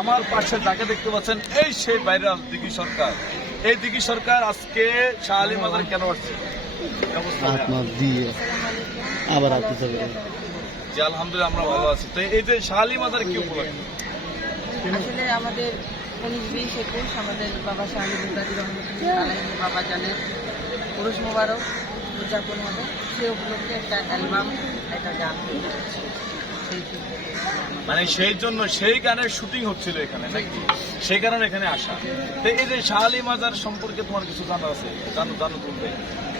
আমার পাশে যাকে দেখতে পাচ্ছেন এই সেই ভাইরাল দিঘি সরকার। এই দিঘি সরকার আজকে শাহ আলী মাজারে কেন আসছে? জি আলহামদুলিল্লাহ আমরা ভালো আছি। তো এই যে শাহ আলী মাজারে কি উপলক্ষে? আসলে আমাদের 19-20-21 আমাদের বাবা শাহ আলী মুদাদ্দির রহমতুল্লাহ আলাইহি বাবা জানের পুরুষ মোবারক উদযাপন হবে। সেই উপলক্ষে একটা অ্যালবাম, একটা গান মানে সেই জন্য সেই গানের শুটিং হচ্ছিল এখানে নাকি? সেই কারণে এখানে আসা। তো এই যে শাহ আলী মাজার সম্পর্কে তোমার কিছু জানা আছে? জানো বলবে?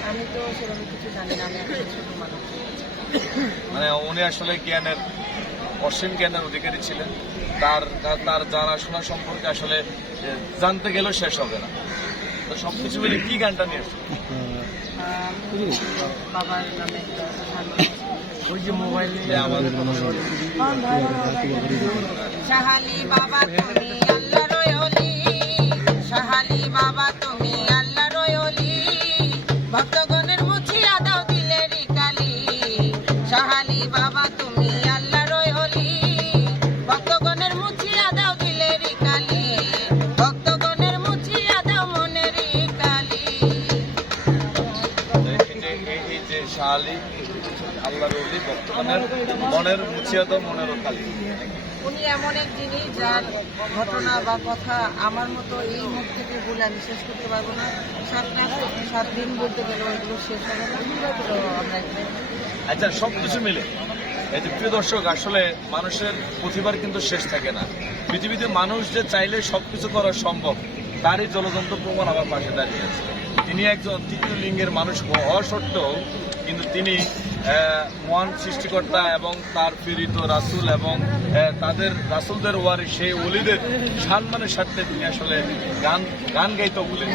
আমি তো সেরকম কিছু জানি না, আমি একটা ছোট মানুষ। মানে উনি আসলে জ্ঞানের অসীম জ্ঞানের অধিকারী ছিলেন। তার তার জানাশোনা সম্পর্কে আসলে জানতে গেলেও শেষ হবে না। তো সবকিছু মিলে কি গানটা নিয়ে আসছে? বাবার নামে ওই যে মোবাইল নিয়ে আমাদের শাহ আলী বাবা তুমি আল্লাহর ওলি, শাহ আলী বাবা তুমি আল্লাহর ওলি, ভক্তগণের মুছিয়া দাও দিলের কালি, শাহ আলী বাবা তুমি আল্লাহর ওলি, ভক্তগণের মুছিয়া দাও দিলের কালি, ভক্তগণের মুছিয়া দাও মনের কালি। এই যে শাহ আলী আল্লাহর ওলি, ভক্তগণের মনের মুছিয়া দাও মনের কালি। উনি এমন এক জিনিস যার ঘটনা বা কথা আমার মতো এই মুখ থেকে বলে আমি শেষ করতে পারবো না। 7 দিন বলতে গেলেও এগুলো শেষ হবে না। তো আমরা আচ্ছা, সবকিছু মিলে এই যে প্রিয় দর্শক, আসলে মানুষের প্রতিভার কিন্তু শেষ থাকে না। পৃথিবীতে মানুষ যে চাইলে সবকিছু করা সম্ভব, তারই জলযন্ত্র প্রমাণ আমার পাশে দাঁড়িয়ে আছে। তিনি একজন তৃতীয় লিঙ্গের মানুষ হওয়া সত্ত্বেও কিন্তু তিনি মহান সৃষ্টিকর্তা এবং তার প্রেরিত রাসূল এবং তাদের রাসূলদের ওয়ারিস সেই ওলিদের সম্মানের সাথে তিনি আসলে গান গাইতে বলেন।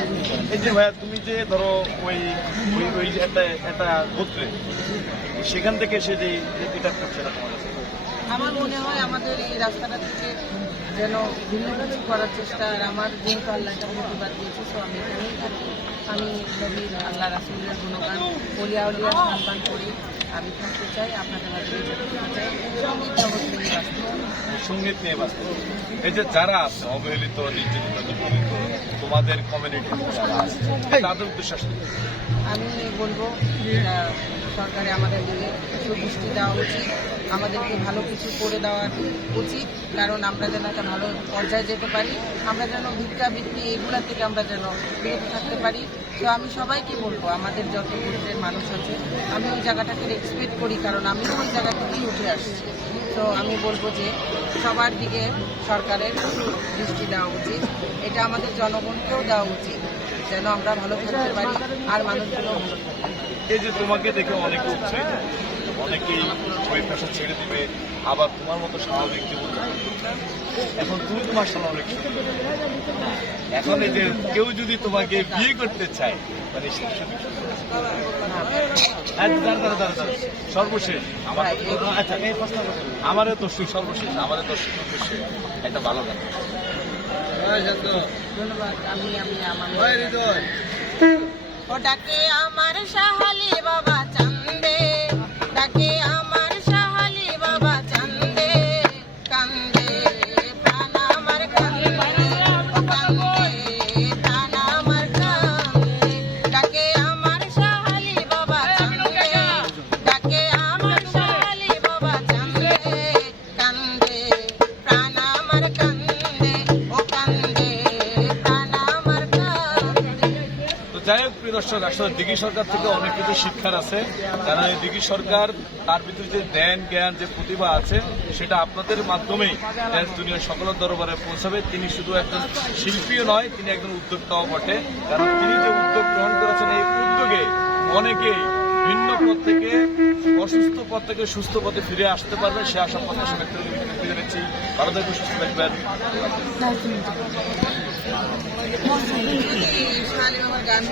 এই যে ভাইয়া, তুমি যে ধরো ওই একটা গোত্রে, সেখান থেকে সে যে এটা করছে না, আমার মনে হয় আমাদের এই রাস্তাটা থেকে যেন ভিন্ন কিছু করার চেষ্টা। আর আমার যেহেতু আল্লাহ একটা প্রতিবাদ দিয়েছে, তো আমি এখানেই থাকি। আমি নবীর আল্লাহ রাসূলের গুণগান ওলিয়া সম্মান করি। আমি থাকতে চাই, আপনাদের মাঝে চাই সঙ্গীত নিয়ে বাঁচতে। এই যে যারা আছে অবহেলিত, নির্যাতিত, নিপীড়িত, তোমাদের কমিউনিটি যারা আছে, তাদের উদ্দেশ্যে আমি বলবো সরকারে আমাদের দিকে সুদৃষ্টি দেওয়া উচিত, আমাদেরকে ভালো কিছু করে দেওয়া উচিত। কারণ আমরা যেন একটা ভালো পর্যায়ে যেতে পারি, আমরা যেন ভিক্ষাবৃত্তি এগুলা থেকে আমরা যেন বিরত থাকতে পারি। তো আমি সবাইকে বলবো, আমাদের যত গোত্রের মানুষ আছে, আমি ওই জায়গাটাকে রেসপেক্ট করি, কারণ আমিও ওই জায়গা থেকেই উঠে আসছি। তো আমি বলবো যে সবার দিকে সরকারের দৃষ্টি দেওয়া উচিত, এটা আমাদের জনগণকেও দেওয়া উচিত, যেন আমরা ভালো থাকতে পারি আর মানুষগুলো ভালো থাকে। এই যে তোমাকে দেখে অনেকে উৎসাহিত, অনেকেই ওই পেশা ছেড়ে দিবে, আবার তোমার মতো স্বাভাবিক জীবন এখন তুমি তোমার সামনে অনেক সুন্দর। এখন এই যে কেউ যদি তোমাকে বিয়ে করতে চায়, মানে সর্বশেষ আমারও তো সর্বশেষ আমাদের দর্শক উদ্দেশ্যে একটা ভালো গান। ধন্যবাদ। আমি আমার ও ডাকে আমার শাহ আলী বাবা চান্দে, ডাকে আমার শাহ আলী বাবা চান্দে, কান্দে প্রাণ আমার কান্দে, ও কান্দে প্রাণ আমার কান্দে, ডাকে আমার শাহ আলী বাবা চান্দে, ডাকে আমার শাহ আলী বাবা চান্দে, কান্দে প্রাণ আমার কান্দে, ও কান্দে প্রাণ আমার কান্দে। যাই হোক প্রিয় দর্শক, আসলে দিঘি সরকার থেকে অনেক কিছু শিক্ষার আছে। কারণ এই দিঘি সরকার তার ভিতরে যে জ্ঞান যে প্রতিভা আছে, সেটা আপনাদের মাধ্যমেই দেশ দুনিয়ার সকলের দরবারে পৌঁছাবে। তিনি শুধু একজন শিল্পীও নয়, তিনি একজন উদ্যোক্তাও বটে। কারণ তিনি যে উদ্যোগ গ্রহণ করেছেন, এই উদ্যোগে অনেকেই ভিন্ন পথ থেকে, অসুস্থ পথ থেকে সুস্থ পথে ফিরে আসতে পারবে, সে আশা প্রত্যাশা ব্যক্ত করেছি। ভালো থাকবেন, সুস্থ থাকবেন। গান